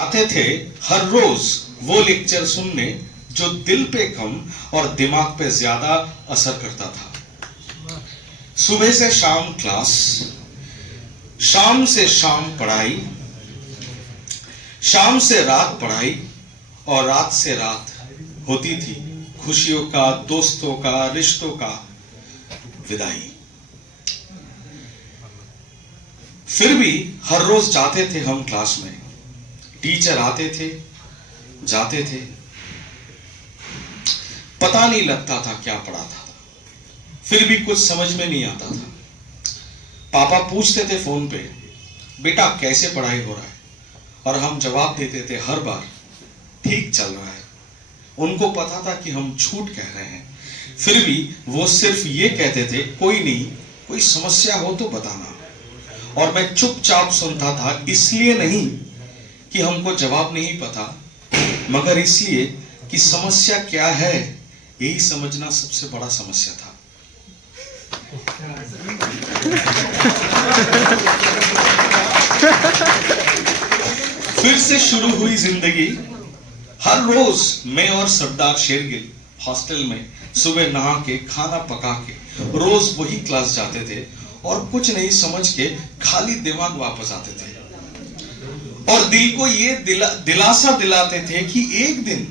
आते थे हर रोज वो लेक्चर सुनने जो दिल पे कम और दिमाग पे ज्यादा असर करता था। सुबह से शाम क्लास, शाम से शाम पढ़ाई, शाम से रात पढ़ाई और रात से रात होती थी खुशियों का, दोस्तों का, रिश्तों का विदाई। फिर भी हर रोज जाते थे हम क्लास में। टीचर आते थे, जाते थे, पता नहीं लगता था क्या पढ़ाता था, फिर भी कुछ समझ में नहीं आता था। पापा पूछते थे फोन पे, बेटा कैसे पढ़ाई हो रहा है, और हम जवाब देते थे हर बार, ठीक चल रहा है। उनको पता था कि हम झूठ कह रहे हैं, फिर भी वो सिर्फ ये कहते थे, कोई नहीं, कोई समस्या हो तो बताना। और मैं चुपचाप सुनता था, इसलिए नहीं कि हमको जवाब नहीं पता, मगर इसलिए कि समस्या क्या है यही समझना सबसे बड़ा समस्या था। फिर से शुरू हुई जिंदगी। हर रोज मैं और सरदार शेरगिल हॉस्टल में सुबह नहा के, खाना पका के रोज वही क्लास जाते थे और कुछ नहीं समझ के खाली दिमाग वापस आते थे और दिल को ये दिलासा दिलाते थे कि एक दिन,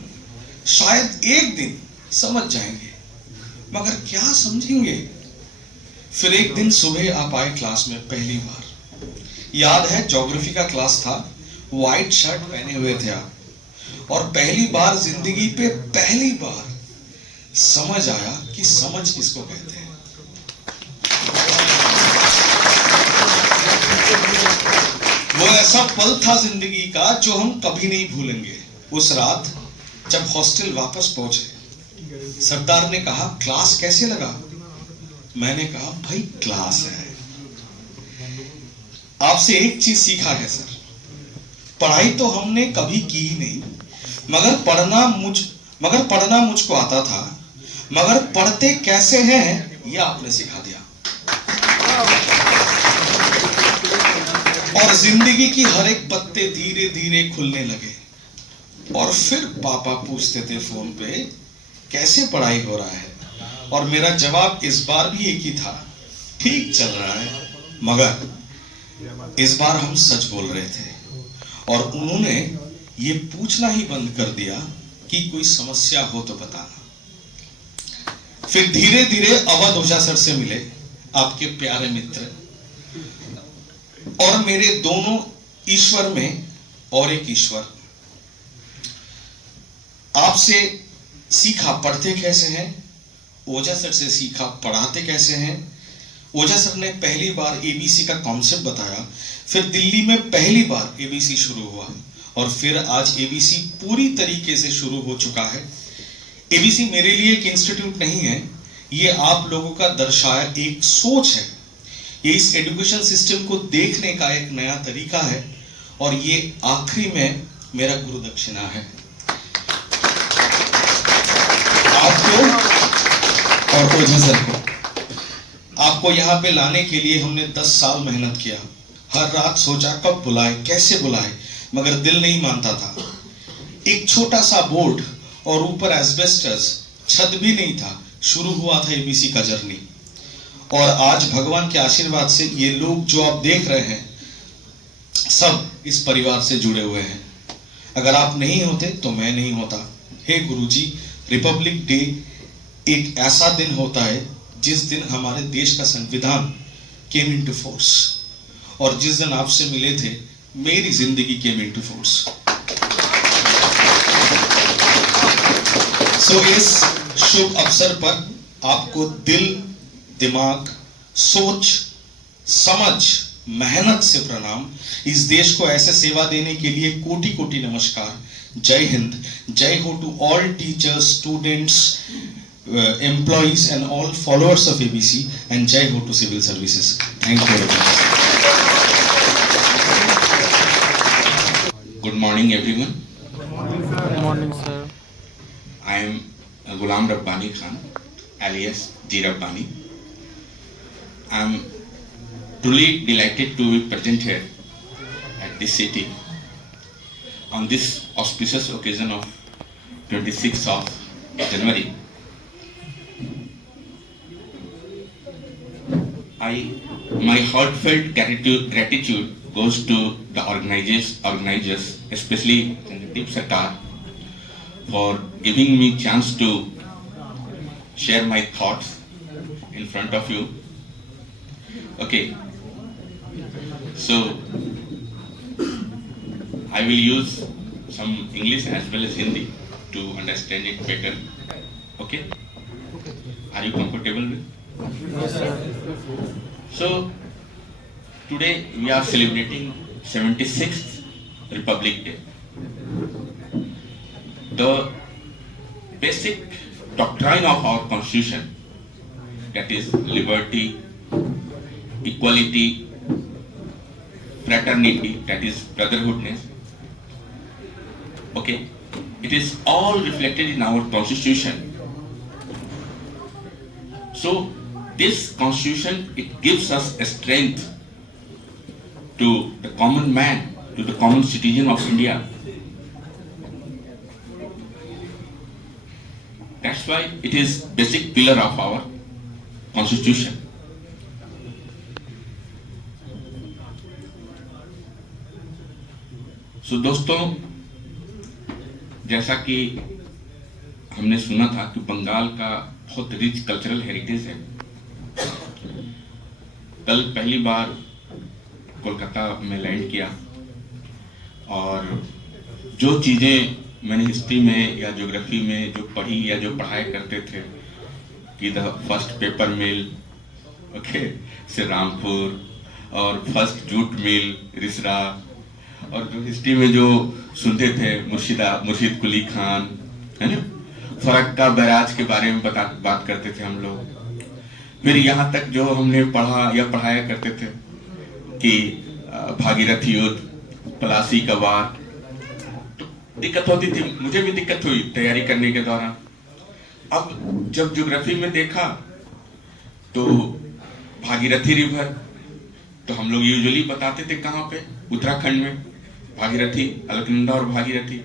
शायद एक दिन समझ जाएंगे, मगर क्या समझेंगे। फिर एक दिन सुबह आप आए क्लास में पहली बार। याद है ज्योग्राफी का क्लास था, व्हाइट शर्ट पहने हुए थे आप, और पहली बार जिंदगी पे पहली बार समझ आया कि समझ किसको कहते हैं। वो ऐसा पल था जिंदगी का जो हम कभी नहीं भूलेंगे। उस रात जब हॉस्टल वापस पहुंचे, सरदार ने कहा क्लास कैसे लगा। मैंने कहा भाई क्लास है। आपसे एक चीज सीखा है सर, पढ़ाई तो हमने कभी की ही नहीं, मगर पढ़ना मुझको आता था, मगर पढ़ते कैसे हैं यह आपने सिखा दिया। और जिंदगी की हर एक पत्ते धीरे धीरे खुलने लगे। और फिर पापा पूछते थे फोन पे, कैसे पढ़ाई हो रहा है, और मेरा जवाब इस बार भी एक ही था, ठीक चल रहा है। मगर इस बार हम सच बोल रहे थे और उन्होंने ये पूछना ही बंद कर दिया कि कोई समस्या हो तो बताना। फिर धीरे धीरे अवध ओझा सर से मिले, आपके प्यारे मित्र, और मेरे दोनों ईश्वर में और एक ईश्वर। आपसे सीखा पढ़ते कैसे हैं, ओझा सर से सीखा पढ़ाते कैसे हैं। ओझा सर ने पहली बार एबीसी का कॉन्सेप्ट बताया, फिर दिल्ली में पहली बार एबीसी शुरू हुआ और फिर आज एबीसी पूरी तरीके से शुरू हो चुका है। एबीसी मेरे लिए एक इंस्टीट्यूट नहीं है, ये आप लोगों का दर्शाया एक सोच है। ये इस एजुकेशन सिस्टम को देखने का एक नया तरीका है और ये आखिरी में मेरा गुरु दक्षिणा है आपको और ओझा सर को। आपको यहाँ पे लाने के लिए हमने 10 साल मेहनत किया, हर रात सोचा कब बुलाए, कैसे बुलाए, मगर दिल नहीं मानता था। एक छोटा सा बोर्ड और ऊपर एस्बेस्टस, छत भी नहीं था, शुरू हुआ था एबीसी का जर्नी। और आज भगवान के आशीर्वाद से ये लोग जो आप देख रहे हैं सब इस परिवार से जुड़े हुए हैं। अगर आप नहीं होते तो मैं नहीं होता। हे गुरुजी, रिपब्लिक डे एक ऐसा दिन होता है जिस दिन हमारे देश का संविधान केम इनटू फोर्स, और जिस दिन आपसे मिले थे मेरी जिंदगी केम इनटू फोर्स। सो इस शुभ अवसर पर आपको दिल, दिमाग, सोच, समझ, मेहनत से प्रणाम। इस देश को ऐसे सेवा देने के लिए कोटि कोटि नमस्कार। जय हिंद, जय हो to all teachers, students, employees and all followers of ABC, and jai ho to civil services. Thank you very much. Good morning everyone. Good morning sir. I am Ghulam Rabbani Khan alias G Rabbani. I am truly delighted to be present here at this city. on this auspicious occasion of 26th of January, my heartfelt gratitude goes to the organizers, especially Deep Sarkar, for giving me chance to share my thoughts in front of you. Okay, so I will use some English as well as Hindi to understand it better. Okay, are you comfortable with? Yes, sir. So today we are celebrating 76th Republic Day. The basic doctrine of our constitution, that is liberty, equality, fraternity, that is brotherhoodness. Okay, it is all reflected in our constitution. So this constitution, it gives us a strength to the common man, to the common citizen of India. That's why it is basic pillar of our constitution. So दोस्तों, जैसा कि हमने सुना था कि बंगाल का बहुत rich cultural heritage है। कल पहली बार कोलकाता में लैंड किया और जो चीज़ें मैंने हिस्ट्री में या ज्योग्राफी में जो पढ़ी या जो पढ़ाई करते थे कि the first paper mill, okay, से रामपुर, और फर्स्ट जूट मिल रिसरा, और जो हिस्ट्री में जो सुनते थे मुर्शिद कुली खान, है ना, फरक्का बैराज के बारे में बात करते थे हम लोग। फिर यहाँ तक जो हमने पढ़ा या पढ़ाया करते थे कि भागीरथ युद्ध, पलासी का वार, तो दिक्कत होती थी, मुझे भी दिक्कत हुई तैयारी करने के दौरान। अब जब ज्योग्राफी में देखा तो भागीरथी रिवर, तो हम लोग यूजुअली बताते थे कहाँ पे, उत्तराखंड में भागीरथी, अलकनंदा और भागीरथी।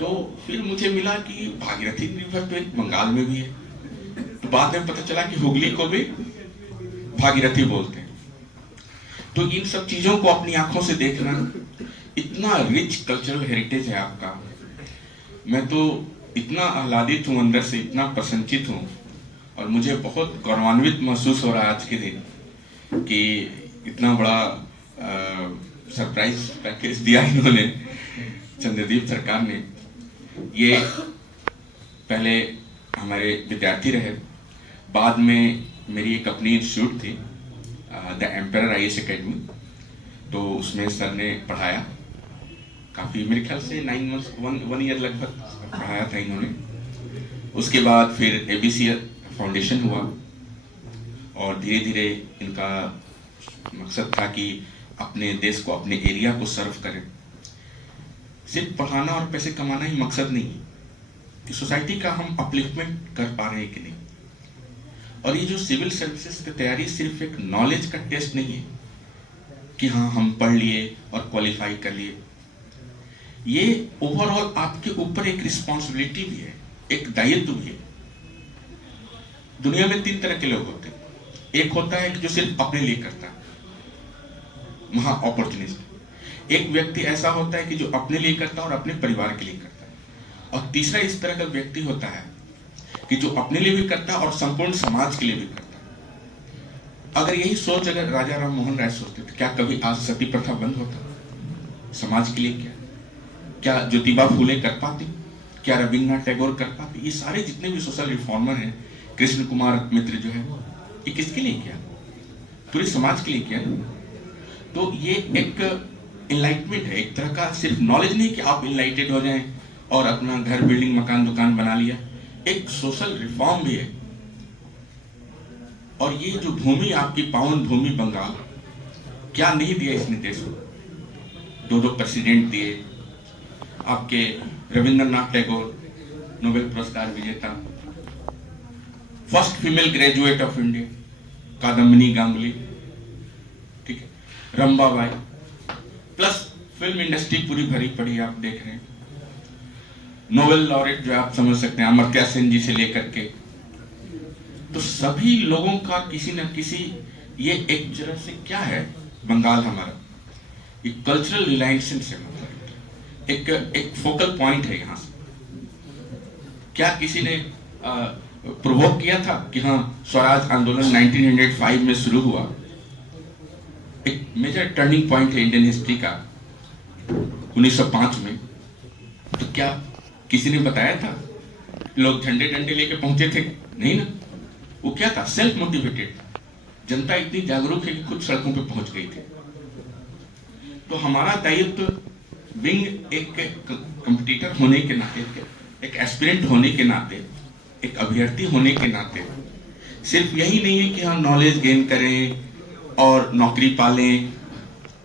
तो फिर मुझे मिला कि भागीरथी रिवर तो एक बंगाल में भी है, तो बाद में पता चला कि हुगली को भी भागीरथी बोलते हैं। तो इन सब चीजों को अपनी आंखों से देखना, इतना रिच कल्चरल हेरिटेज है आपका, मैं तो इतना आह्लादित हूँ अंदर से, इतना प्रसन्नचित हूँ, और मुझे बहुत गौरवान्वित महसूस हो रहा है आज के दिन कि इतना बड़ा सरप्राइज पैकेज दिया इन्होंने, चंद्रदीप सरकार ने। ये पहले हमारे विद्यार्थी रहे, बाद में मेरी एक अपनी इंस्टीट्यूट थी, द एम्पायर आईएएस एकेडमी, तो उसमें सर ने पढ़ाया काफ़ी, मेरे ख्याल से 9 मंथ्स, 1 ईयर लगभग पढ़ाया था इन्होंने। उसके बाद फिर एबीसी फाउंडेशन हुआ, और धीरे धीरे इनका मकसद था कि अपने देश को, अपने एरिया को सर्व करें। सिर्फ पढ़ाना और पैसे कमाना ही मकसद नहीं है, कि सोसाइटी का हम अपलिफ्टमेंट कर पा रहे हैं कि नहीं। और ये जो सिविल सर्विसेज की तैयारी सिर्फ एक नॉलेज का टेस्ट नहीं है कि हाँ हम पढ़ लिए और क्वालिफाई कर लिए, ये ओवरऑल आपके ऊपर एक रिस्पॉन्सिबिलिटी भी है, एक दायित्व भी है। दुनिया में 3 तरह के लोग होते हैं, एक होता है कि जो सिर्फ अपने लिए करता है, महा अपॉर्चुनिस्ट। एक व्यक्ति ऐसा होता है कि जो अपने लिए करता है और अपने परिवार के लिए करता है। और तीसरा इस तरह का व्यक्ति होता है कि जो अपने लिए भी करता है और संपूर्ण समाज के लिए भी करता है। अगर यही सोच अगर राजा राम मोहन राय सोचते थे, क्या कभी आज सती प्रथा बंद होता? समाज के लिए क्या ज्योतिबा फूले कर पाती? क्या रविन्द्रनाथ टैगोर कर पाते? ये सारे जितने भी सोशल रिफॉर्मर हैं, कृष्ण कुमार मित्र जो है, ये किसके लिए किया? पूरे समाज के लिए किया। तो ये एक इनलाइटमेंट है, एक तरह का सिर्फ नॉलेज नहीं कि आप इनलाइटेड हो जाएं और अपना घर, बिल्डिंग, मकान, दुकान बना लिया, एक सोशल रिफॉर्म भी है। और ये जो भूमि, आपकी पावन भूमि बंगाल, क्या नहीं दिया इसने देश को? 2 प्रेसिडेंट दिए, आपके रविंद्रनाथ टैगोर नोबेल पुरस्कार विजेता, first female graduate of India Kadambini Ganguly, ठीक है, रंबाबाई, प्लस फिल्म इंडस्ट्री पूरी भरी पड़ी आप देख रहे हैं। नोबेल लॉरेट जो आप समझ सकते हैं, अमर्त्य सेन जी से लेकर के, तो सभी लोगों का किसी न किसी, ये एक तरह से क्या है बंगाल हमारा, एक कल्चरल रिलायंस है, मतलब एक फोकल पॉइंट है यहाँ से। क्या किसी ने प्रोवोक किया था कि हाँ स्वराज आंदोलन 1905 में शुरू हुआ, एक मेजर टर्निंग पॉइंट है इंडियन हिस्ट्री का 1905 में, तो क्या किसी ने बताया था लोग झंडे डंडे लेके पहुंचे थे? नहीं ना, वो क्या था, सेल्फ मोटिवेटेड। जनता इतनी जागरूक है कि खुद सड़कों पे पहुंच गई थी। तो हमारा दायित्व बिंग एक कंपटीटर होने के नाते, एक एस्पिरेंट होने के नाते, एक अभ्यर्थी होने के नाते, सिर्फ यही नहीं है कि हाँ नॉलेज गेन करें और नौकरी पालें,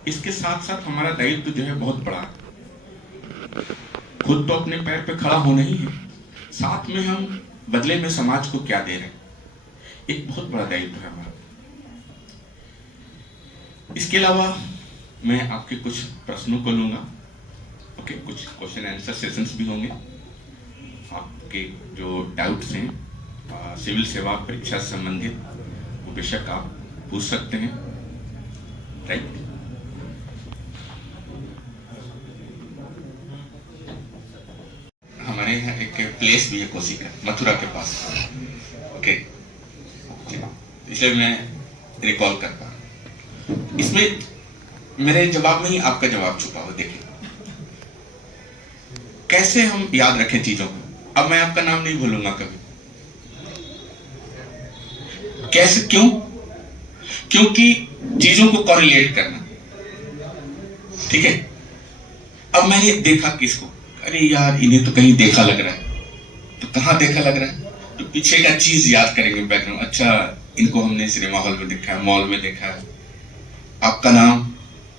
इसके साथ साथ हमारा दायित्व जो है बहुत बड़ा है। खुद तो अपने पैर पे खड़ा होना ही है, साथ में हम बदले में समाज को क्या दे रहे हैं, एक बहुत बड़ा दायित्व है हमारा। इसके अलावा मैं आपके कुछ प्रश्नों को लूंगा, ओके, कुछ क्वेश्चन आंसर सेशंस भी होंगे। आपके जो डाउट्स हैं सिविल सेवा परीक्षा से संबंधित, वो बेशक आप पूछ सकते हैं, राइट। हमारे यहाँ एक प्लेस भी है कोसी का, मथुरा के पास, ओके, इसलिए मैं रिकॉल कर पा रहा हूं। इसमें मेरे जवाब में ही आपका जवाब छुपा हो। देखिए कैसे हम याद रखें चीजों को। अब मैं आपका नाम नहीं भूलूंगा कभी। कैसे, क्यों? क्योंकि चीजों को कॉरिलेट करना, ठीक है। अब मैंने देखा किसको, अरे यार इन्हें तो कहीं देखा लग रहा है, तो कहां देखा लग रहा है, तो पीछे का चीज याद करेंगे, बैकग्राउंड। अच्छा इनको हमने सिनेमा हॉल में देखा है, मॉल में देखा है। आपका नाम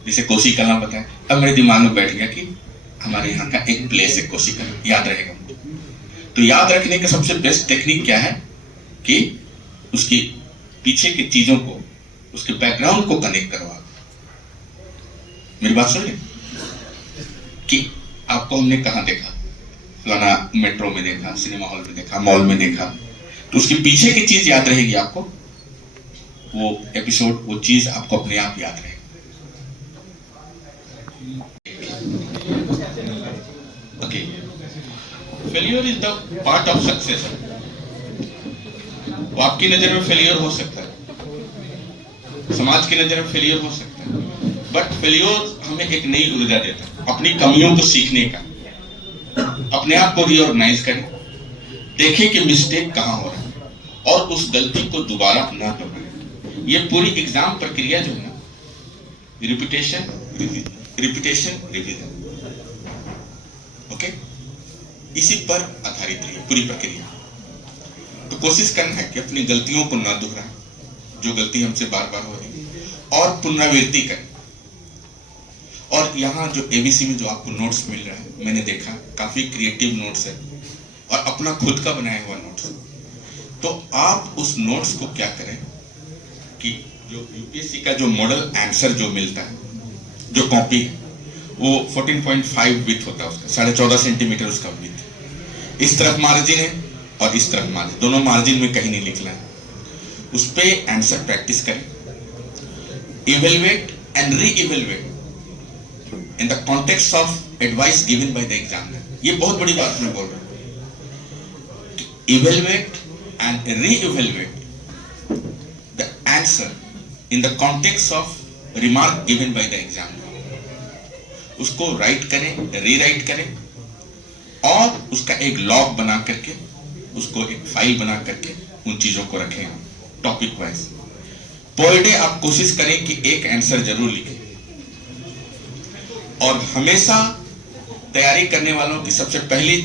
जैसे कोसी कलां बताया, अब मेरे दिमाग में बैठ गया कि हमारे यहाँ का एक प्लेस है कोसी कलां, याद रहेगा मुझे। तो याद रखने का सबसे बेस्ट टेक्निक क्या है कि उसकी पीछे की चीजों को, उसके बैकग्राउंड को कनेक्ट करवा। मेरी बात सुन ले कि आपको हमने कहां देखा, फलाना मेट्रो में देखा, सिनेमा हॉल में देखा, मॉल में देखा, तो उसके पीछे की चीज याद रहेगी आपको, वो एपिसोड, वो चीज आपको अपने आप याद रहेगी। Okay, failure is the part of success. वो आपकी नजर में फेलियर हो सकता है, समाज की नजर में फेलियर हो सकता है, बट फेलियर हमें एक नई ऊर्जा देता है, अपनी कमियों को सीखने का। अपने आप को रीऑर्गेनाइज करें, देखें कि मिस्टेक कहां हो रहा है और उस गलती को दोबारा ना दोहराएं। ये पूरी एग्जाम प्रक्रिया जो है ना, रिपीटेशन रिवीजन, ओके, इसी पर आधारित है पूरी प्रक्रिया। तो कोशिश करना है कि अपनी गलतियों को ना दोहराएं, जो गलती हमसे बार बार हो रही है, और पुनरावृत्ति करें। और यहाँ जो एबीसी में जो आपको नोट्स मिल रहा है, मैंने देखा काफी क्रिएटिव नोट्स है और अपना खुद का बनाया हुआ नोट्स। तो आप उस नोट्स को क्या करें कि जो यूपीएससी का जो मॉडल आंसर जो मिलता है, जो कॉपी है, वो 14.5 विड्थ होता है उसका, 14.5 सेंटीमीटर उसका विड्थ। इस तरफ मार्जिन है और इस तरफ मार्जिन, दोनों मार्जिन में कहीं नहीं लिखना है। उस पे आंसर प्रैक्टिस करें, evaluate and re evaluate in the context of advice given by the examiner। ये बहुत बड़ी बात मैं बोल रहा हूँ। Evaluate and re-evaluate the answer in the context of remark given by the examiner। उसको राइट करें, रीराइट करें और उसका एक लॉग बना करके, उसको एक फाइल बना करके उन चीजों को रखें टॉपिक वाइज। पर डे आप कोशिश करें कि एक आंसर जरूर लिखें। और हमेशा तैयारी करने वालों की सबसे पहली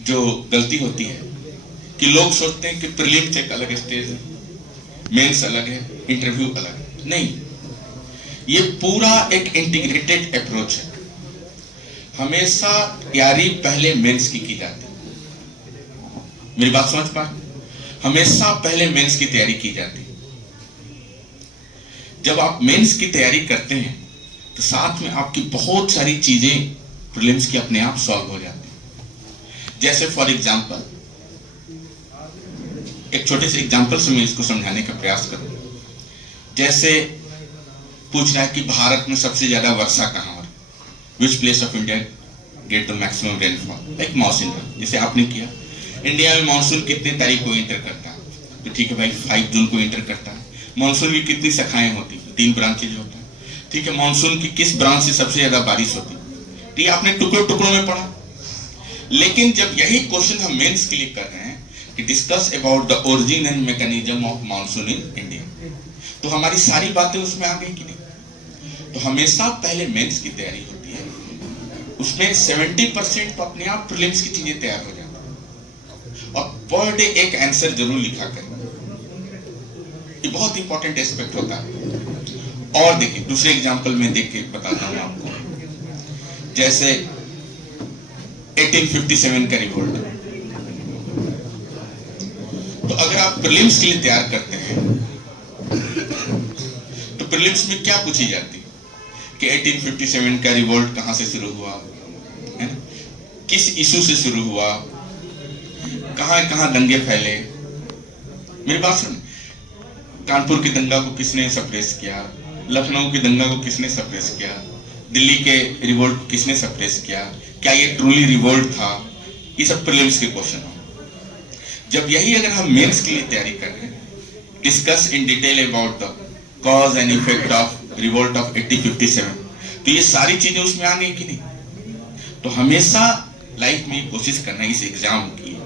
जो गलती होती है कि लोग सोचते हैं कि प्रीलिम्स एक अलग स्टेज है, मेंस अलग है, इंटरव्यू अलग है। नहीं, ये पूरा एक इंटीग्रेटेड अप्रोच है। हमेशा तैयारी पहले मेंस की जाती है। मेरी बात समझ पा? हमेशा पहले मेंस की तैयारी की जाती है। जब आप मेंस की तैयारी करते हैं तो साथ में आपकी बहुत सारी चीजें प्रीलिम्स की अपने आप सॉल्व हो जाती हैं। जैसे फॉर एग्जांपल, एक छोटे से एग्जांपल से मैं इसको समझाने का प्रयास करूं। जैसे पूछ रहा है कि भारत में सबसे ज्यादा वर्षा कहां हो, which place of India get the maximum rainfall, एक मानसून का जैसे आपने किया। इंडिया में मानसून कितने तारीख को इंटर करता है, तो ठीक है भाई 5 जून को इंटर करता है। मानसून की कितनी शाखाएं होती है, 3 ब्रांचेज होता है, ठीक है। मानसून की किस ब्रांच से सबसे ज्यादा बारिश होती है, ठीक है, आपने टुकड़ों टुकड़ों में पढ़ा। लेकिन जब यही क्वेश्चन हम मेंस के लिए कर रहे हैं कि discuss about the origin and mechanism of monsoon in India, तो हमारी सारी बातें उसमें आ गई कि नहीं। तो हमेशा पहले मेंस की तैयारी होती है, उसमें 70% तो अपने आप प्रीलिम्स की चीजें तैयार हो जाती है। और पर डे एक आंसर जरूर लिखा करें, ये बहुत इंपॉर्टेंट एस्पेक्ट होता है। और देखिए दूसरे एग्जांपल में देख के बताता हूं आपको। जैसे 1857 का रिवोल्ट, तो अगर आप प्रीलिम्स के लिए तैयार करते हैं तो प्रीलिम्स में क्या पूछी जाती है कि 1857 का रिवोल्ट कहां से शुरू हुआ है, किस इशू से शुरू हुआ, कहां कहां दंगे फैले। मेरी बात सुन, कानपुर की दंगा को किसने सप्रेस किया, लखनऊ की दंगा को किसने सप्रेस किया, दिल्ली के रिवोल्ट को किसने सप्रेस किया, क्या ये ट्रूली रिवोल्ट था, ये सब प्रीलिम्स के क्वेश्चन हो। जब यही अगर हम मेंस के लिए तैयारी कर रहे हैं, discuss in detail about the cause and effect of revolt of 1857, तो ये सारी चीजें उसमें आ गई कि नहीं। तो हमेशा लाइफ में कोशिश करना इस एग्जाम की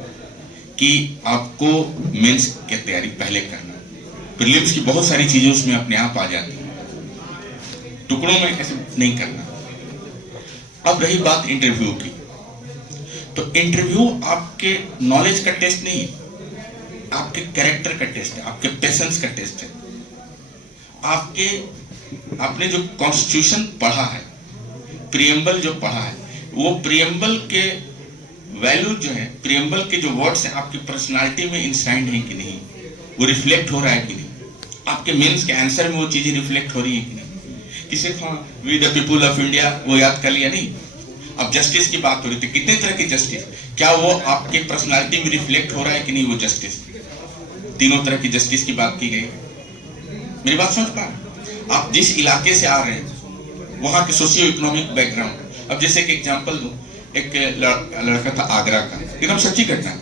कि आपको मेंस की तैयारी पहले करना, प्रीलिम्स की बहुत सारी चीजें उसमें अपने आप आ जाती हैं, टुकड़ों में ऐसे नहीं करना। अब रही बात इंटरव्यू की, तो इंटरव्यू आपके नॉलेज का टेस्ट नहीं है, आपके कैरेक्टर का टेस्ट है, आपके पेशेंस का टेस्ट है। आपने जो कॉन्स्टिट्यूशन पढ़ा है, प्रियम्बल जो पढ़ा है, वो प्रियम्बल के वैल्यू जो है, प्रियम्बल के जो वर्ड्स हैं आपकी पर्सनालिटी में इंसाइंड है कि नहीं, वो रिफ्लेक्ट हो रहा है कि नहीं, आपके मेंस के आंसर में वो चीजें रिफ्लेक्ट हो रही है कि नहीं, कि सिर्फ we the people of India वो याद कर लिया नहीं। अब जस्टिस की बात हो रही थी, कितने तरह की जस्टिस, क्या वो आपके पर्सनालिटी में रिफ्लेक्ट हो रहा है कि नहीं, वो जस्टिस, तीनों तरह की जस्टिस की बात की गई। मेरी बात समझ पा रहे, आप जिस इलाके से आ रहे हैं वहां के सोशियो इकोनॉमिक बैकग्राउंड। अब जैसे एक एग्जांपल दूं, एक लड़का था आगरा का, एकदम सच्ची घटना,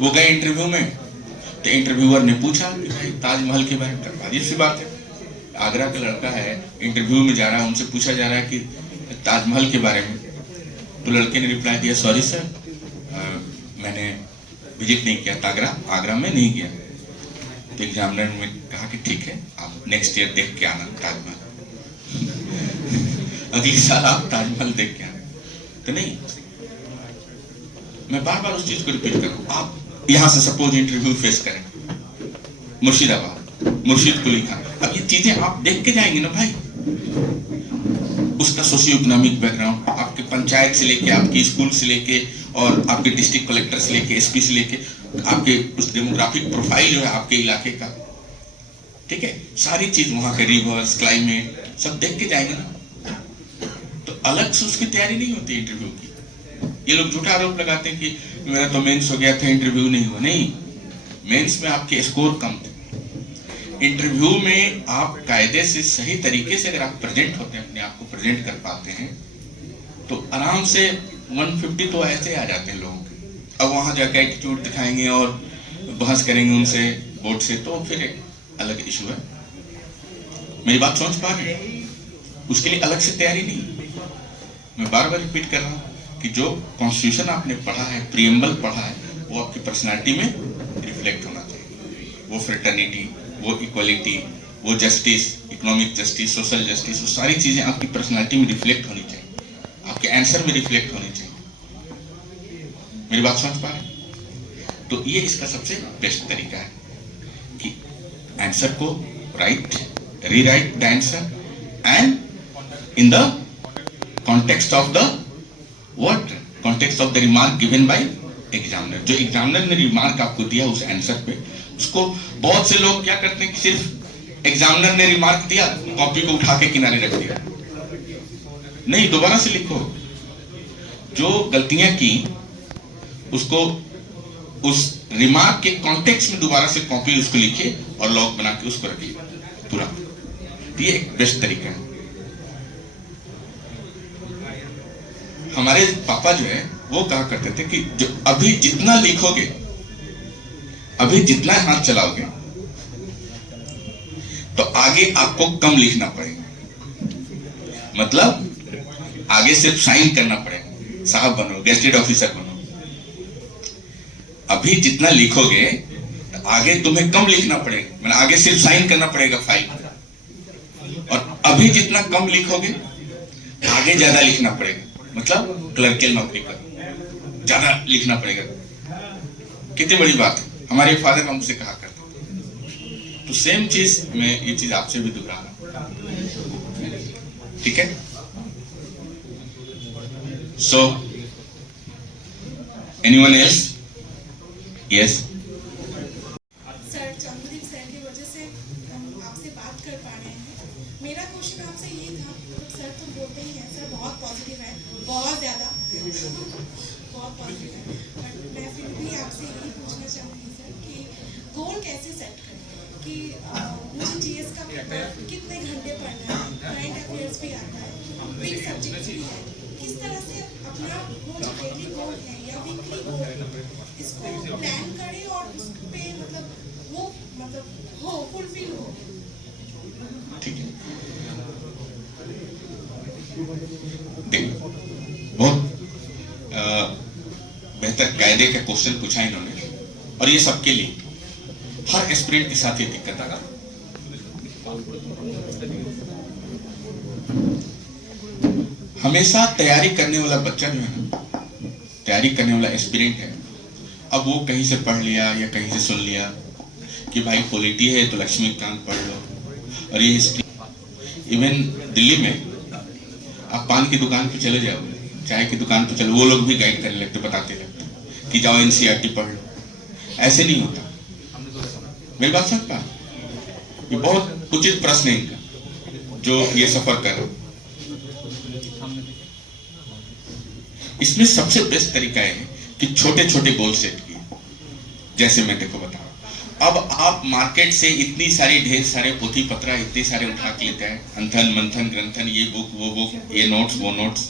वो गए इंटरव्यू में, तो इंटरव्यूअर ने पूछा कि भाई ताजमहल के बारे में, अजीब सी बात है, आगरा का लड़का है इंटरव्यू में जा रहा है, उनसे पूछा जा रहा है कि ताजमहल के बारे में। तो लड़के ने रिप्लाई दिया, सॉरी सर, मैंने विजिट नहीं किया आगरा में नहीं गया। तो एग्जामिनर ने कहा कि ठीक है, आप नेक्स्ट ईयर देख के आना ताजमहल, अगले साल आप ताजमहल देख के आना। तो नहीं, मैं बार बार उस चीज को रिपीट करूं। आप यहां से सपोज इंटरव्यू फेस करें मुर्शिदाबाद, मुर्शिद कुली खान, अब ये चीजें आप देख के जाएंगे ना भाई, उसका सोशियो इकोनॉमिक बैकग्राउंड, आपके पंचायत से लेके, आपके स्कूल से लेके, और आपके डिस्ट्रिक्ट कलेक्टर से लेके, एसपी से लेके, आपके उस डेमोग्राफिक प्रोफाइल जो है आपके इलाके का, ठीक है, सारी चीज वहां के रिवर्स, क्लाइमेट, सब देख के जाएंगे ना। तो अलग से उसकी तैयारी नहीं होती इंटरव्यू की। ये लोग झूठा आरोप लगाते हैं कि मेरा तो मेंस हो गया था, इंटरव्यू नहीं हुआ। नहीं, मेंस में आपके स्कोर कम थे, इंटरव्यू में आप कायदे से सही तरीके से अगर आप प्रेजेंट होते हैं, अपने आप को प्रेजेंट कर पाते हैं, तो आराम से 150 तो ऐसे आ जाते हैं लोगों के। अब वहां जाकर एटीट्यूड दिखाएंगे और बहस करेंगे उनसे बोर्ड से, तो फिर एक अलग इशू है। मेरी बात समझ पा रहे हैं? उसके लिए अलग से तैयारी नहीं। मैं बार बार रिपीट कर रहा हूं कि जो कॉन्स्टिट्यूशन आपने पढ़ा है, प्रियम्बल पढ़ा है, वो आपकी पर्सनालिटी में रिफ्लेक्ट होना चाहिए। वो फ्रेटर्निटी, वो इक्वलिटी, वो justice, economic justice, social justice, वो सारी चीजें आपकी पर्सनालिटी में रिफ्लेक्ट होनी चाहिए, आपके आंसर में रिफ्लेक्ट होनी चाहिए। मेरी बात समझ पा रहे? तो ये इसका सबसे बेस्ट तरीका है कि आंसर को right, rewrite the answer and in the context of the what, context of the remark given by examiner. जो एग्जामिनर ने रिमार्क आपको दिया उस आंसर पे, उसको बहुत से लोग क्या करते हैं कि सिर्फ एग्जामिनर ने रिमार्क दिया, कॉपी को उठा के किनारे रख दिया। नहीं, दोबारा से लिखो। जो गलतियां की उसको उस रिमार्क के कॉन्टेक्स्ट में दोबारा से कॉपी उसको लिखिए और लॉग बना के उसको रखिए पूरा। ये एक बेस्ट तरीका है। हमारे पापा जो है वो कहा करते थे कि जो अभी जितना लिखोगे, अभी जितना हाथ चलाओगे, तो आगे आपको कम लिखना पड़ेगा। मतलब आगे सिर्फ साइन करना पड़ेगा, साहब बनो, गेस्टेड ऑफिसर बनो। अभी जितना लिखोगे तो आगे तुम्हें कम लिखना पड़ेगा, मतलब आगे सिर्फ साइन करना पड़ेगा फाइल। और अभी जितना कम लिखोगे आगे ज्यादा लिखना पड़ेगा, मतलब क्लर्कियल नौकरी का ज्यादा लिखना पड़ेगा। कितनी बड़ी बात है। हमारे फादर हमसे कहा करते थे। तो सेम चीज मैं ये चीज आपसे भी दोहरा रहा हूं, ठीक है। So anyone else? Yes sir, Chandradeep sir की वजह से हम आपसे बात कर पा रहे हैं। मेरा क्वेश्चन आपसे ये था, सर तो बोलते ही हैं सर बहुत पॉजिटिव है, बहुत ज़्यादा बहुत पॉजिटिव है, बट मैं फिर भी आपसे यही पूछना चाहूँगी सर कि गोल कैसे सेट करें कि मुझे जीएस का पेपर कितने घंटे पढ़ना है, करंट अफेयर्स भी आता है, बिग सब्जेक्ट्स भी है, किस तरह से अपना वो जो डेली गोल है या वीकली गोल है इसको प्लान करें और उस पे मतलब हो फुलफिल हो। ठीक है। देखो, बहुत बेहतर कायदे का क्वेश्चन पूछा इन्होंने, और ये सबके लिए, हर एस्पिरेंट के साथ ये दिक्कत आ रहा। हमेशा तैयारी करने वाला बच्चा जो है ना, तैयारी करने वाला एस्पिरेंट है, अब वो कहीं से पढ़ लिया या कहीं से सुन लिया कि भाई पॉलिटी है तो लक्ष्मीकांत पढ़ लो, और ये हिस्ट्री। इवन दिल्ली में आप पान की दुकान पे चले जाओ, चाय की दुकान पे चलो, वो लोग भी गाइड करने लगते, बताते लगते कि जाओ एनसीईआरटी पढ़ लो। ऐसे नहीं होता। मेरी बात समझ पा? ये बहुत उचित प्रश्न है इनका जो ये सफर कर रहे। इसमें सबसे बेस्ट तरीका है कि छोटे छोटे गोल सेट किए। जैसे मैं देखो बताऊं, अब आप मार्केट से इतनी सारी ढेर सारे पोथी पत्रा इतने सारे उठा के लेते हैं, अंथन मंथन ग्रंथन, ये बुक वो बुक, ये नोट्स वो नोट्स।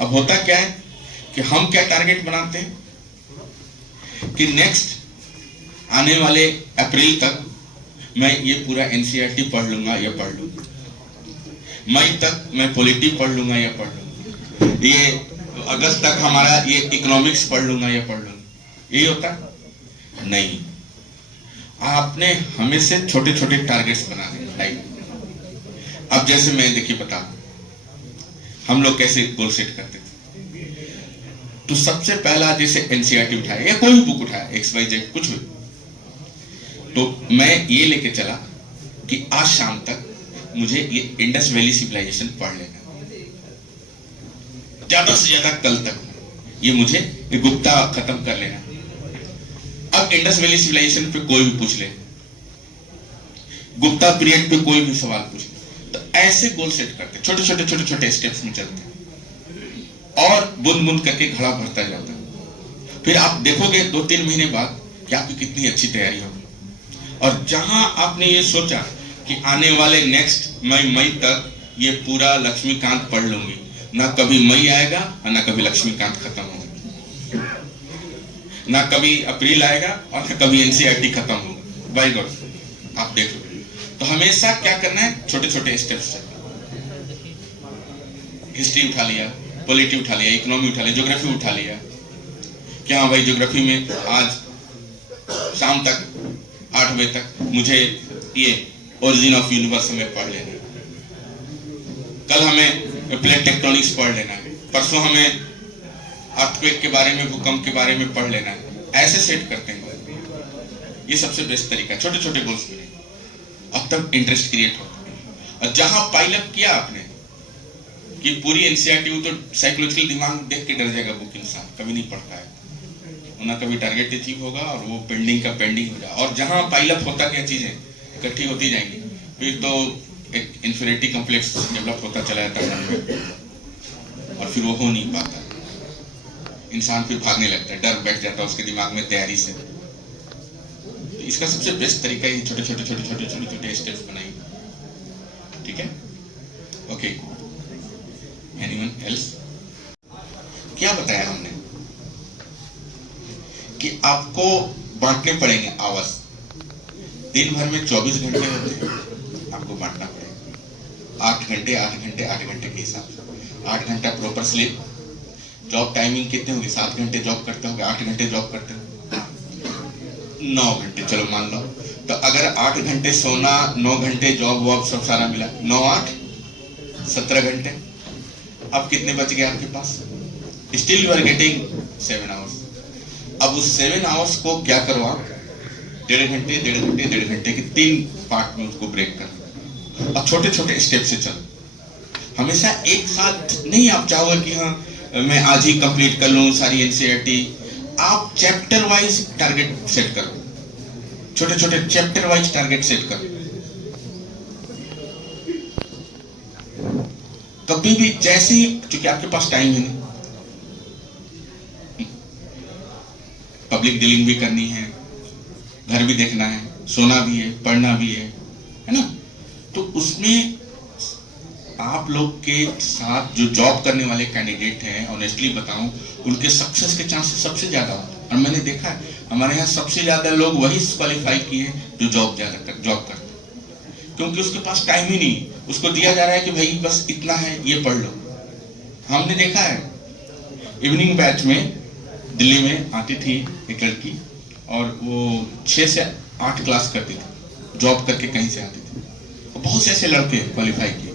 अब होता क्या है कि हम क्या टारगेट बनाते हैं कि नेक्स्ट आने वाले अप्रैल तक मैं ये पूरा एनसीईआरटी पढ़ लूंगा या पढ़ लूंगा, मई तक मैं पॉलिटी पढ़ लूंगा या पढ़ लूंगा, ये अगस्त तक हमारा ये इकोनॉमिक्स पढ़ लूंगा या पढ़ लूंगा। यही होता नहीं। आपने हमेशा छोटे छोटे टारगेट्स बनाने लाइक। अब जैसे मैं देखिए बता, हम लोग कैसे गोल सेट करते थे। तो सबसे पहला जैसे एनसीईआरटी उठाया या कोई भी बुक उठाया, XYZ कुछ भी, तो मैं ये लेके चला कि आज शाम तक मुझे ये इंडस वैली सिविलाइजेशन पढ़ लेना, ज्यादा से ज्यादा कल तक ये मुझे गुप्ता खत्म कर लेना। अब इंडस वैली सिविलाइजेशन पे कोई भी पूछ ले, गुप्ता पीरियड पे कोई भी सवाल पूछ ले, तो ऐसे गोल सेट करते, छोटे छोटे छोटे छोटे स्टेप्स में चलते और बूंद बूंद करके घड़ा भरता जाता है। फिर आप देखोगे 2-3 महीने बाद कि आपकी कितनी अच्छी तैयारी होगी। और जहां आपने ये सोचा कि आने वाले नेक्स्ट मई तक ये पूरा लक्ष्मीकांत पढ़ लूंगी, ना कभी मई आएगा और ना कभी लक्ष्मीकांत खत्म होगा, ना कभी अप्रैल आएगा और ना कभी एनसीईआरटी खत्म होगा। बाय गॉड, आप देख लो। तो हमेशा क्या करना है, छोटे छोटे स्टेप्स। हिस्ट्री उठा लिया, पॉलिटी उठा लिया, इकोनॉमी उठा लिया, ज्योग्राफी उठा लिया। क्या भाई ज्योग्राफी में आज शाम तक 8 बजे तक मुझे ये ओरिजिन ऑफ यूनिवर्स में पढ़ लेना है, कल हमें प्लेट टेक्टोनिक्स पढ़ लेना है, परसों हमें अर्थक्वेक के बारे में, भूकंप के बारे में पढ़ लेना है। ऐसे सेट करते हैं। ये सबसे बेस्ट तरीका, छोटे छोटे गोल्स बने, अब तक इंटरेस्ट क्रिएट होगा। और जहां पाइलअप किया आपने कि पूरी एनसीईआरटी, तो साइकोलॉजिकल दिमाग देख के डर जाएगा बुक, इंसान कभी नहीं पढ़ पाएगा। उनका कभी टारगेट अचीव होगा और वो पेंडिंग का पेंडिंग हो जाए, और जहाँ पाइलअप होता क्या चीज़ें इकट्ठी होती जाएंगी, फिर तो एक इन्फीरियरिटी कॉम्प्लेक्स डेवलप होता चला जाता है मन में, और फिर वो हो नहीं पाता, इंसान फिर भागने लगता है, डर बैठ जाता है उसके दिमाग में तैयारी से। तो इसका सबसे बेस्ट तरीका ही छोटे छोटे स्टेप्स बनाइए, ठीक है? Okay, anyone else? क्या बताया हमने कि आपको बांटने पड़ेंगे आवर्स, दिन भर में 24 घंटे होते हैं, आपको बांटना पड़ेगा 8 घंटे 8 घंटे 8 घंटे के हिसाब से। 8 घंटा प्रॉपर स्लीप, जॉब टाइमिंग कितने होंगे? 7 घंटे जॉब करते होंगे, 8 घंटे जॉब करते होंगे, 9 घंटे चलो मान लो। तो अगर 8 घंटे सोना, 9 घंटे जॉब वॉब सब सारा मिला, 9 8 17 घंटे। अब कितने बच गए आपके पास? Still you are getting 7 hours. अब उस 7 आवर्स को क्या करो आप? 1.5 घंटे 1.5 घंटे 1.5 घंटे के 3 पार्ट में उसको ब्रेक कर, अब छोटे छोटे स्टेप से चलो। हमेशा एक साथ नहीं आप चाहोगे कि हाँ मैं आज ही कंप्लीट कर लूं सारी एनसीईआरटी। आप चैप्टर वाइज टारगेट सेट करो, छोटे छोटे चैप्टर वाइज टारगेट सेट करो। कभी भी जैसे ही, क्योंकि आपके पास टाइम है नहीं, पब्लिक डीलिंग भी करनी है, घर भी देखना है, सोना भी है, पढ़ना भी है ना? तो उसमें आप लोग के साथ जो जॉब करने वाले कैंडिडेट हैं, ऑनेस्टली बताऊं, उनके सक्सेस के चांसेस सबसे ज्यादा होते हैं। और मैंने देखा है हमारे यहाँ सबसे ज्यादा लोग वही क्वालिफाई किए हैं जो जॉब करते हैं, क्योंकि उसके पास टाइम ही नहीं, उसको दिया जा रहा है कि भाई बस इतना है, ये पढ़ लो। हमने देखा है इवनिंग बैच में दिल्ली में आती थी एक लड़की, और वो 6 से 8 क्लास करती थी, जॉब करके कहीं से आती थी। बहुत से ऐसे लड़के क्वालिफाई किए,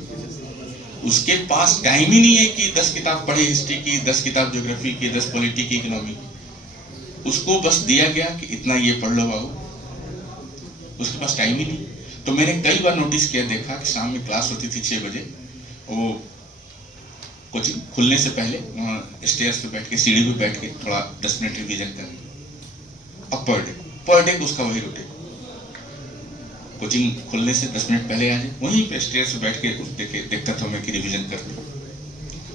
उसके पास टाइम ही नहीं है कि 10 किताब पढ़े हिस्ट्री की, 10 किताब ज्योग्राफी की, 10 पॉलिटी की, इकोनॉमी की। उसको बस दिया गया कि इतना ये पढ़ लो बाबू, उसके पास टाइम ही नहीं। तो मैंने कई बार नोटिस किया, देखा कि शाम में क्लास होती थी 6 बजे, वो कोचिंग खुलने से पहले वहाँ स्टेयर्स पे बैठ के, सीढ़ी पे बैठ के थोड़ा 10 मिनट रिवीजन करना। अब पर डे उसका वही रूटीन, कोचिंग खुलने से 10 मिनट पहले आ जाए, वहीं पे स्टेयर्स पे बैठ के देखता था मैं कि रिवीजन करते,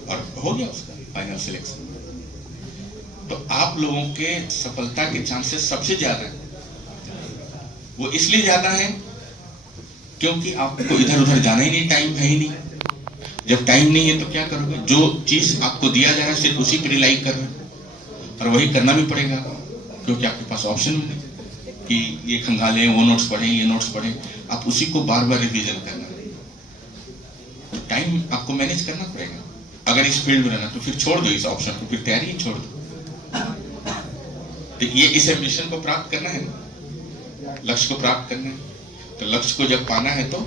और हो गया उसका फाइनल सिलेक्शन। तो आप लोगों के सफलता के चांसेस सबसे ज्यादा है, वो इसलिए ज्यादा है क्योंकि आपको इधर उधर जाना ही नहीं, टाइम है ही नहीं। जब टाइम नहीं है तो क्या करोगे? जो चीज आपको दिया जा रहा है सिर्फ उसी पर रिलाई कर रहे हैं, और वही करना भी पड़ेगा क्योंकि आपके पास ऑप्शन नहीं कि ये खंगालें, वो नोट्स पढ़ें, ये नोट्स पढ़ें, आप उसी को बार बार रिवीजन करना है। टाइम आपको मैनेज करना पड़ेगा अगर इस फील्ड में रहना, तो फिर छोड़ दो इस ऑप्शन को, फिर तैयारी ही छोड़ दो। तो ये इस एम्बिशन को प्राप्त करना है ना, लक्ष्य को प्राप्त करना है, तो लक्ष्य को जब पाना है तो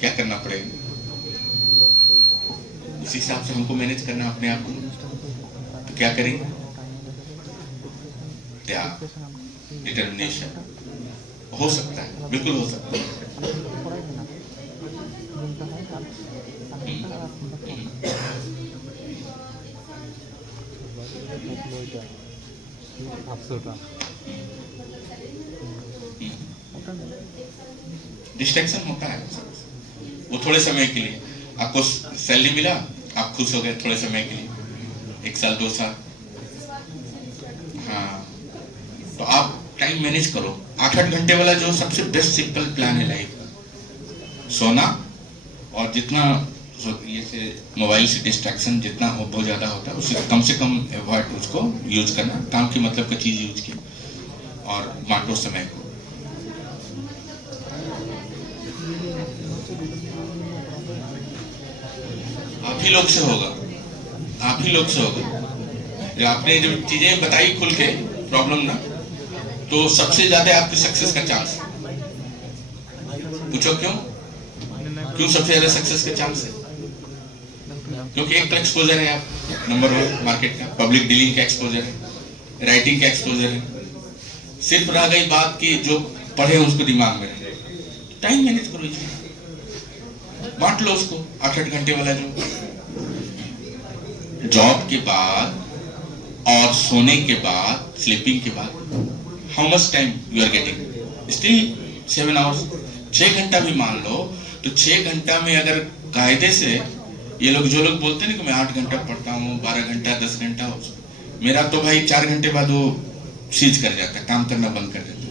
क्या करना पड़ेगा? उस हिसाब से हमको मैनेज करना है अपने आप को। तो क्या करेंगे? त्याग, डिटर्मिनेशन। हो सकता है, बिल्कुल हो सकता है। डिस्ट्रैक्शन होता है, वो थोड़े समय के लिए। आपको सैलरी मिला, आप खुश हो गए थोड़े समय के लिए, 1 साल 2 साल, हाँ, तो आप टाइम मैनेज करो। 8-8 घंटे वाला जो सबसे बेस्ट सिंपल प्लान है लाइफ का, सोना, और जितना ये से मोबाइल से डिस्ट्रैक्शन जितना बहुत ज़्यादा होता है उससे कम अवॉइड उसको यूज करना, काम की मतलब का चीज़ यूज की, और बांटो समय को। आप ही लोग से होगा, आप ही लोग से होगा। जब आपने जो चीजें बताई खुल के प्रॉब्लम ना, तो सबसे ज्यादा आपके सक्सेस का चांस। पूछो क्यों? क्यों सबसे ज्यादा सक्सेस का चांस है? क्योंकि एक तो एक्सपोजर है, आप नंबर 1 मार्केट का, पब्लिक डीलिंग का एक्सपोजर है, राइटिंग का एक्सपोजर है। सिर्फ रह गई बात कि जो पढ़े उसको दिमाग में रहे। टाइम मैनेज करो, बांट लो उसको। 8-8 घंटे वाला जो जॉब के बाद और सोने के बाद, स्लीपिंग के बाद how much time you are getting? Still 7 hours. 6 घंटा भी मान लो तो 6 घंटा में अगर कायदे से ये लोग जो लोग बोलते हैं ना कि मैं 8 घंटा पढ़ता हूँ, 12 घंटा, 10 घंटा, मेरा तो भाई 4 घंटे बाद वो सीज कर जाता है, काम करना बंद कर देता है।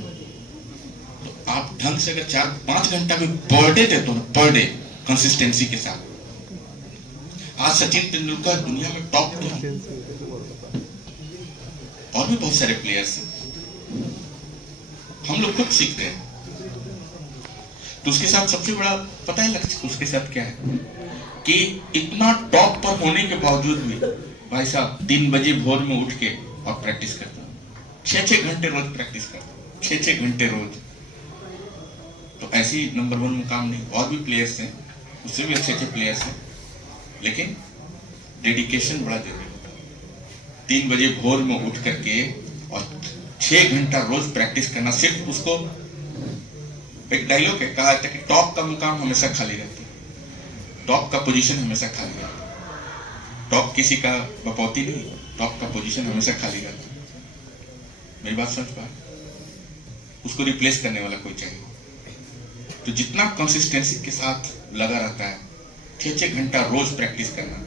तो आप ढंग से अगर 4-5 घंटा भी पर डे देते हो ना, पर डे कंसिस्टेंसी के साथ, आज सचिन तेंदुलकर दुनिया में टॉप पे है, और भी बहुत सारे प्लेयर्स हैं, हम लोग खुद सीखते हैं। तो उसके साथ सबसे बड़ा पता है लक्ष्य उसके साथ क्या है कि इतना टॉप पर होने के बावजूद भी भाई साहब 3 बजे भोर में उठ के और प्रैक्टिस करता हूँ। 6-6 घंटे रोज प्रैक्टिस करता हूँ, 6-6 घंटे रोज। तो ऐसी नंबर 1 मुकाम नहीं, और भी प्लेयर्स हैं, उससे भी अच्छे प्लेयर्स हैं, लेकिन डेडिकेशन बड़ा जरूरी होता है। 3 बजे भोर में उठ करके और 6 घंटा रोज प्रैक्टिस करना। सिर्फ उसको एक डायलॉग है, कहा था कि टॉप का मुकाम हमेशा खाली रहता है, टॉप का पोजीशन हमेशा खाली रहता है। टॉप किसी का बपौती नहीं, टॉप का पोजीशन हमेशा खाली रहता है। मेरी बात समझ पाए? उसको रिप्लेस करने वाला कोई चाहिए। तो जितना कंसिस्टेंसी के साथ लगा रहता है, 6-6 घंटा रोज प्रैक्टिस करना,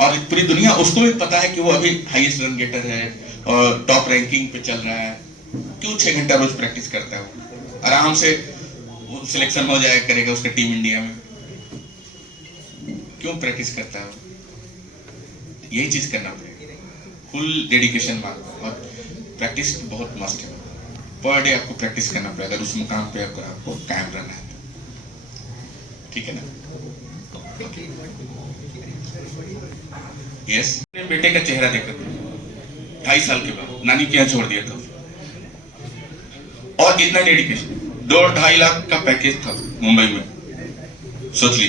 और पूरी दुनिया उसको भी पता है कि वो अभी हाईएस्ट रन गेटर है और टॉप रैंकिंग पे चल रहा है, क्यों 6 घंटा रोज प्रैक्टिस करता है? वो आराम से वो सिलेक्शन हो जाए करेगा उसका टीम इंडिया में, क्यों प्रैक्टिस करता है? यही चीज करना पड़ेगा, फुल डेडिकेशन मांगता है, और प्रैक्टिस बहुत मस्त है। पर डे आपको प्रैक्टिस करना पड़ेगा अगर उस मुकाम पे आपको कायम रहना है, ठीक है ना? यस, मेरे बेटे का चेहरा देखा 2.5 साल के बाद नानी के यहाँ छोड़ दिया था, और इतना डेडिकेशन। 2-2.5 लाख का पैकेज था मुंबई में, सोच ली,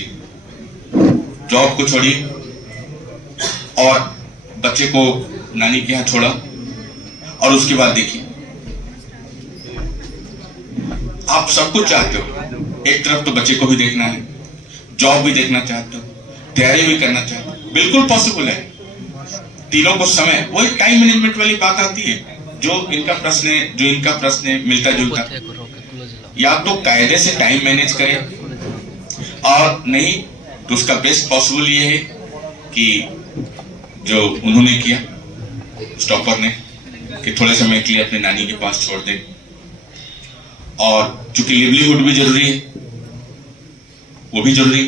जॉब को छोड़ी और बच्चे को नानी के यहाँ छोड़ा, और उसके बाद देखिए आप सब कुछ चाहते हो, एक तरफ तो बच्चे को भी देखना है, जॉब भी देखना चाहते हो, तैयारी भी करना चाहते हो, बिल्कुल पॉसिबल है। तीनों को समय, वही टाइम मैनेजमेंट वाली बात आती है जो इनका प्रश्न है मिलता जुलता। या तो कायदे से टाइम मैनेज करें, और नहीं तो उसका बेस्ट पॉसिबल ये है कि जो उन्होंने किया स्टॉपर ने, कि थोड़े समय के लिए अपने नानी के पास छोड़ दे। और चूंकि लिवलीहुड भी जरूरी है, वो भी जरूरी,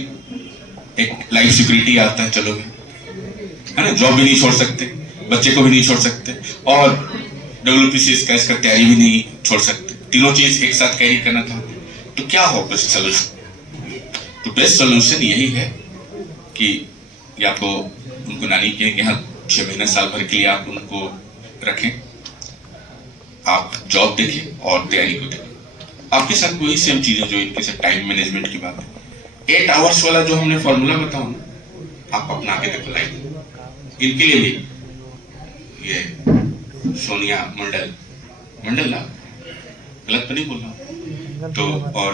एक लाइफ सिक्योरिटी आता है, चलो है ना, जॉब भी नहीं छोड़ सकते, बच्चे को भी नहीं छोड़ सकते, और WPCS का इसका तैयारी भी नहीं छोड़ सकते, तीनों चीज एक साथ कैरी करना था। तो क्या हो बेस्ट सोल्यूशन? तो बेस्ट सोल्यूशन यही है कि या तो उनको नानी के यहाँ 6 महीने साल भर के लिए आप उनको रखें, आप जॉब देखें और तैयारी को देखें। आपके साथ वही सेम चीजें जो इनके साथ टाइम मैनेजमेंट की बात है, 8 आवर्स वाला जो हमने फॉर्मूला बताया ना, आप अपना के देखो लाइफ। इनके लिए भी ये सोनिया मंडल ना, गलत तो नहीं बोल रहा, तो और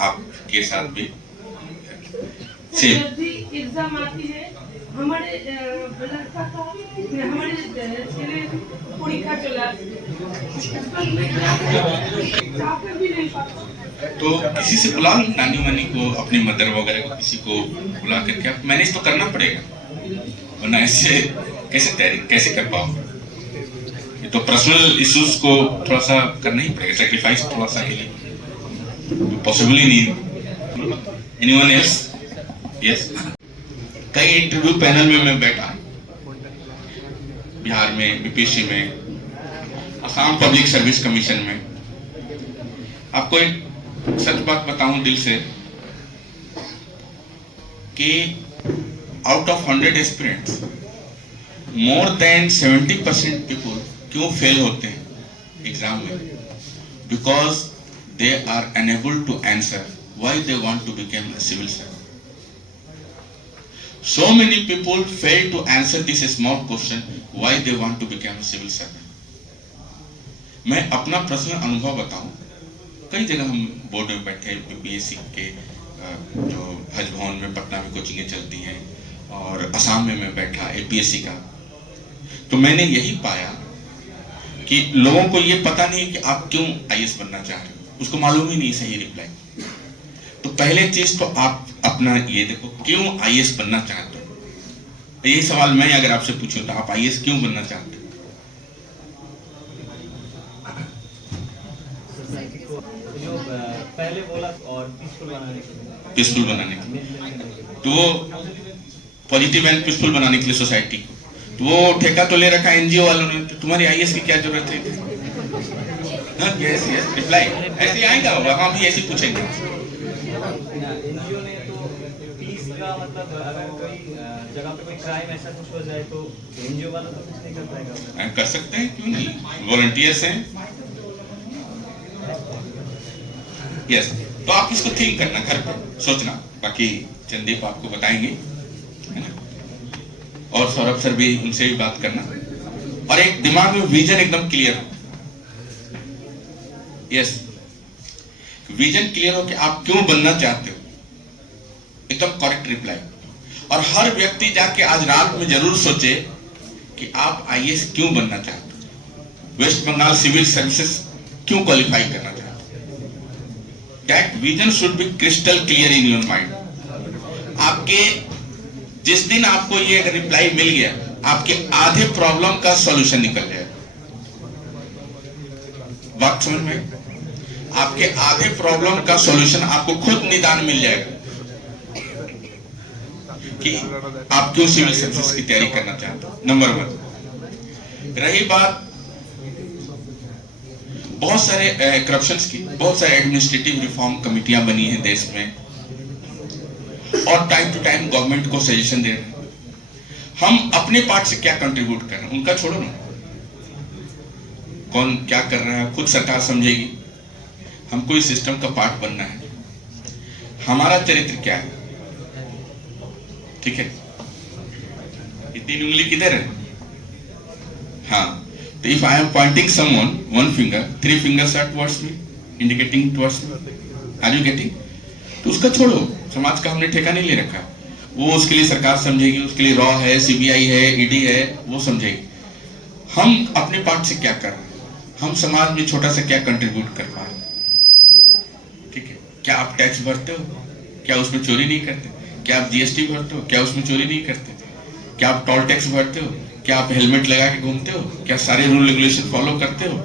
आपके साथ भी सेम। जब भी एग्जाम आती है हमारे लड़का का, हमारे ছেলে পরীক্ষা চলে আসে, तो किसी से बुला लो, नानी वानी को, अपनी मदर वगैरह को, किसी को बुला करके आप मैनेज तो करना पड़ेगा, वरना ऐसे कैसे तैयारी कैसे कर पाओगे? ये तो पर्सनल इश्यूज को थोड़ा सा करना ही पड़ेगा, सेक्रीफाइस थोड़ा सा के लिए पॉसिबल ही नहीं। Anyone else? यस, कई इंटरव्यू पैनल में मैं बैठा, बिहार में, बीपीएससी में, असम पब्लिक सर्विस कमीशन में। आपको एक सच बात बताऊं दिल से कि out of 100 aspirants more than 70% people क्यों फेल होते हैं एग्जाम में? Because they are unable to answer why they want to become a civil servant. So many people fail to answer this small question, why they want to become a civil servant। मैं अपना personal अनुभव बताऊं, कई जगह हम board में बैठे, BPSC के जो हज भवन में पटना में कोचिंगें चलती हैं, और असम में मैं बैठा एपीएससी का, तो मैंने यही पाया कि लोगों को ये पता नहीं कि आप क्यों आईएएस बनना चाह रहे हो, उसको मालूम ही नहीं सही रिप्लाई। तो पहले चीज तो आप अपना ये देखो, क्यों आईएएस बनना चाहते हो। तो यही सवाल मैं अगर आपसे पूछूं तो आप आईएएस क्यों बनना चाहते हो? जो पहले बोला और पीसफुल बनाने के लिए, पीसफुल बनाने के लिए, तो वो पॉजिटिव एंड पीसफुल बनाने के लिए सोसाइटी को, तो वो ठेका तो ले रखा है एनजीओ वालों ने, तो तुम्हारी आईएएस की क्या जरूरत है? यस यस रिप्लाई ऐसे आएगा, हम भी ऐसे पूछेंगे। एनजीओ ने तो पीस का मतलब अगर कोई जगह पे कोई क्राइम ऐसा कुछ हो जाए तो एनजीओ वाला तो कुछ नहीं कर पाएगा। कर सकते हैं, क्यों नहीं, वॉलंटियर्स हैं। यस तो आप इसको थिंक करना, घर पे सोचना, बाकी चंदीप आपको बताएंगे, है ना, और सौरभ सर भी, उनसे भी बात करना, और एक दिमाग में विजन एकदम क्लियर हो। यस विजन क्लियर हो कि आप क्यों बनना चाहते हो, एकदम करेक्ट रिप्लाई। और हर व्यक्ति जाके आज रात में जरूर सोचे कि आप आईएएस क्यों बनना चाहते हो, वेस्ट बंगाल सिविल सर्विसेज क्यों क्वालिफाई करना चाहते हो। That vision should be crystal clear in your mind. आपके जिस दिन आपको ये अगर रिप्लाई मिल गया, आपके आधे प्रॉब्लम का सॉल्यूशन निकल जाएगा। बात समझ में? आपके आधे प्रॉब्लम का सॉल्यूशन आपको खुद निदान मिल जाएगा कि आप क्यों सिविल सर्विसेज की तैयारी करना चाहते हो। नंबर 1। रही बात बहुत सारे करप्शंस की, बहुत सारे एडमिनिस्ट्रेटिव रिफॉर्म कमिटियां बनी हैं देश में, और टाइम टू टाइम गवर्नमेंट को सजेशन दे रहे हैं। हम अपने पार्ट से क्या कंट्रीब्यूट कर रहे हैं उनका छोड़ो ना, कौन क्या कर रहा है खुद सरकार समझेगी। हमको इस सिस्टम का पार्ट बनना है। हमारा चरित्र क्या है, ठीक है, ये 3 उंगली किधर है? हाँ, तो if I am pointing someone, 1 finger, 3 fingers are towards me, indicating towards me. Are you getting? तो उसका छोड़ो, समाज का हमने ठेका नहीं ले रखा। वो उसके लिए सरकार समझेगी, उसके लिए रॉ है, सीबीआई है, ईडी है, वो समझेगी। हम अपने पार्ट से क्या कर रहे हैं, हम समाज में छोटा सा क्या कंट्रीब्यूट कर पा रहे हैं, ठीक है। क्या आप टैक्स भरते हो? क्या उसमें चोरी नहीं करते? क्या आप जीएसटी भरते हो? क्या उसमें चोरी नहीं करते? क्या आप टोल टैक्स भरते हो? क्या आप हेलमेट लगा के घूमते हो? क्या सारे रूल रेगुलेशन फॉलो करते हो?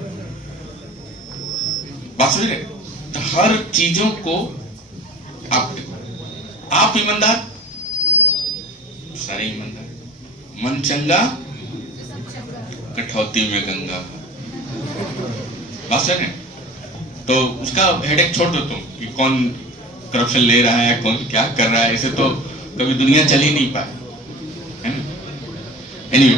बात समझ रहे? तो हर चीजों को आप ईमानदार, सारे ईमानदार, मन चंगा कठौती में गंगा। बात समझ रहे? तो उसका हेडेक छोड़ दो तुम कि कौन करप्शन ले रहा है, कौन क्या कर रहा है, ऐसे तो कभी दुनिया चल ही नहीं पाए, है ना। Anyway,